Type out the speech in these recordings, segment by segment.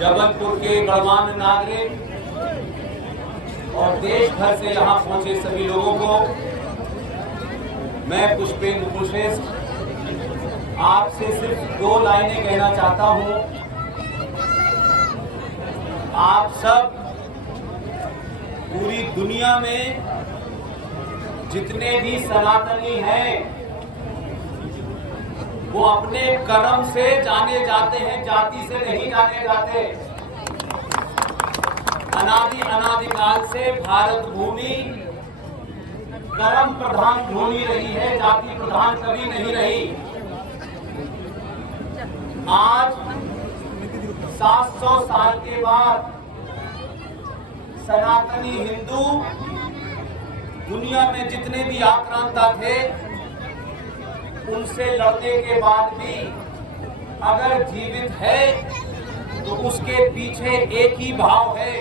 जबलपुर के गणमान्य नागरिक और देश भर से यहाँ पहुंचे सभी लोगों को मैं पुष्पेंद्र कुलश्रेष्ठ आपसे सिर्फ 2 लाइनें कहना चाहता हूँ। आप सब पूरी दुनिया में जितने भी सनातनी हैं वो अपने कर्म से जाने जाते हैं, जाति से नहीं जाने जाते। अनादिकाल से भारत भूमि कर्म प्रधान भूमि रही है, जाति प्रधान कभी नहीं रही। आज 700 साल के बाद सनातनी हिंदू दुनिया में जितने भी आक्रांता थे उनसे लड़ने के बाद भी अगर जीवित है तो उसके पीछे एक ही भाव है।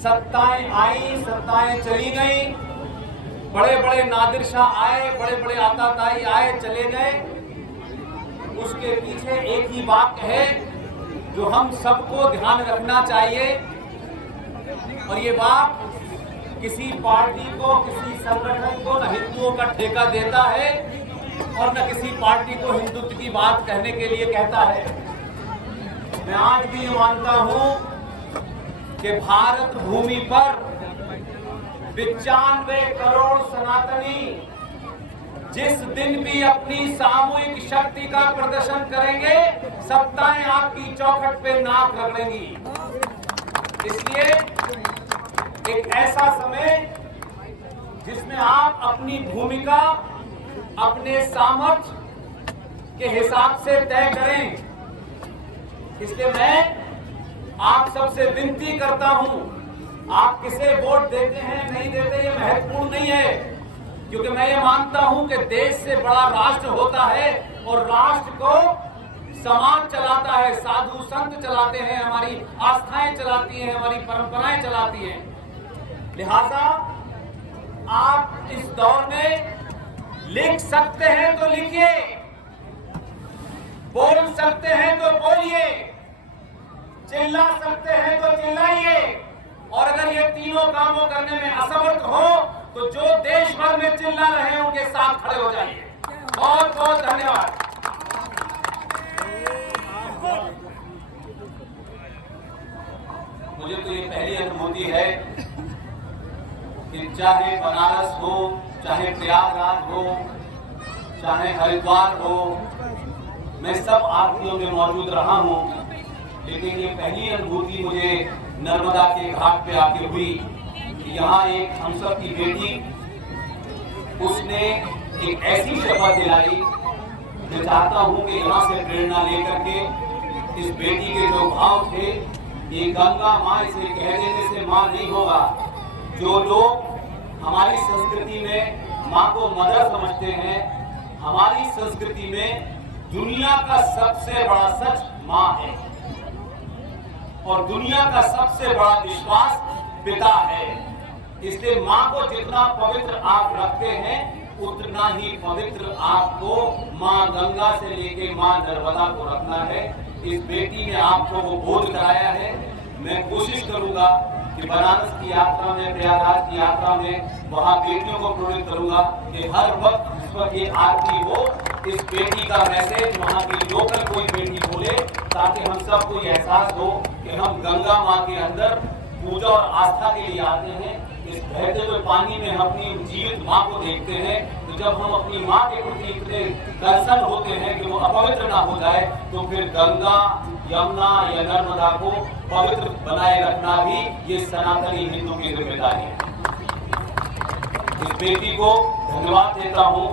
सत्ताएं आई, सत्ताएं चली गई, बड़े बड़े नादिर शाह आए, बड़े बड़े आताताई आए, चले गए। उसके पीछे एक ही वाक्य है जो हम सबको ध्यान रखना चाहिए, और ये बात किसी पार्टी को, किसी संगठन को न हिंदुओं का ठेका देता है और न किसी पार्टी को हिंदुत्व की बात कहने के लिए कहता है। मैं आज भी मानता हूं कि भारत भूमि पर 95 करोड़ सनातनी जिस दिन भी अपनी सामूहिक शक्ति का प्रदर्शन करेंगे, सत्ताएं आपकी चौखट पे नाक रगड़ेंगी। इसलिए एक ऐसा समय जिसमें आप अपनी भूमिका अपने सामर्थ्य के हिसाब से तय करें। इसलिए मैं आप सबसे विनती करता हूं, आप किसे वोट देते हैं नहीं देते ये महत्वपूर्ण नहीं है, क्योंकि मैं ये मानता हूं कि देश से बड़ा राष्ट्र होता है और राष्ट्र को समाज चलाता है, साधु संत चलाते हैं, हमारी आस्थाएं चलाती हैं, हमारी परंपराएं चलाती हैं। लिहाजा आप इस दौर में लिख सकते हैं तो लिखिए, बोल सकते हैं तो बोलिए, चिल्ला सकते हैं तो चिल्लाइए, और अगर ये तीनों कामों करने में असमर्थ हो तो जो देश भर में चिल्ला रहे हैं उनके साथ खड़े हो जाइए। बहुत बहुत धन्यवाद। मुझे तो ये पहली अनुभूति है कि चाहे बनारस हो, चाहे प्रयागराज हो, चाहे हरिद्वार हो, मैं सब आरतियों में मौजूद रहा हूँ, लेकिन ये पहली अनुभूति मुझे नर्मदा के घाट पे आके हुई कि यहाँ एक हम सब की बेटी, उसने एक ऐसी शपथ दिलाई। मैं चाहता हूँ कि यहाँ से प्रेरणा लेकर के इस बेटी के जो भाव थे, ये गंगा माँ इसे कह देने से माँ नहीं होगा। जो लोग हमारी संस्कृति में माँ को मदर समझते हैं, हमारी संस्कृति में दुनिया का सबसे बड़ा सच माँ है और दुनिया का सबसे बड़ा विश्वास पिता है। इसलिए माँ को जितना पवित्र आप रखते हैं उतना ही पवित्र आपको माँ गंगा से लेके माँ नर्मदा को रखना है। इस बेटी ने आपको वो बोध कराया है। मैं कोशिश करूंगा कि बनारस की यात्रा में, प्रयागराज की यात्रा में वहाँ बेटियों को प्रेरित करूंगा कि हर वक्त इस पर ये आरती हो, इस बेटी का मैसेज वहाँ की लोकल कोई बेटी बोले, ताकि हम सबको ये एहसास हो कि हम गंगा माँ के अंदर पूजा और आस्था के लिए आते हैं। इस बहते हुए पानी में हम अपनी जीवित माँ को देखते हैं, तो जब हम अपनी माँ के प्रति इतने दर्शन होते हैं कि वो अपवित्र ना हो जाए, तो फिर गंगा, यमुना या नर्मदा को पवित्र बनाए रखना भी ये सनातनी हिंदू की जिम्मेदारी है। इस बेटी को धन्यवाद देता हूँ।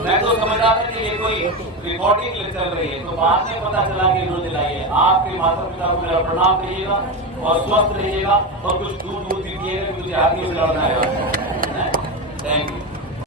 मैं तो समझ रहा था कि ये कोई रिकॉर्डिंग चल रही है, तो बाद में पता चला कि इन्होंने लाई है। आपके माता पिता को मेरा प्रणाम करिएगा और स्वस्थ रहिएगा और कुछ दूध भी पिएगा, मुझे आगे से लड़ना है। Thank you.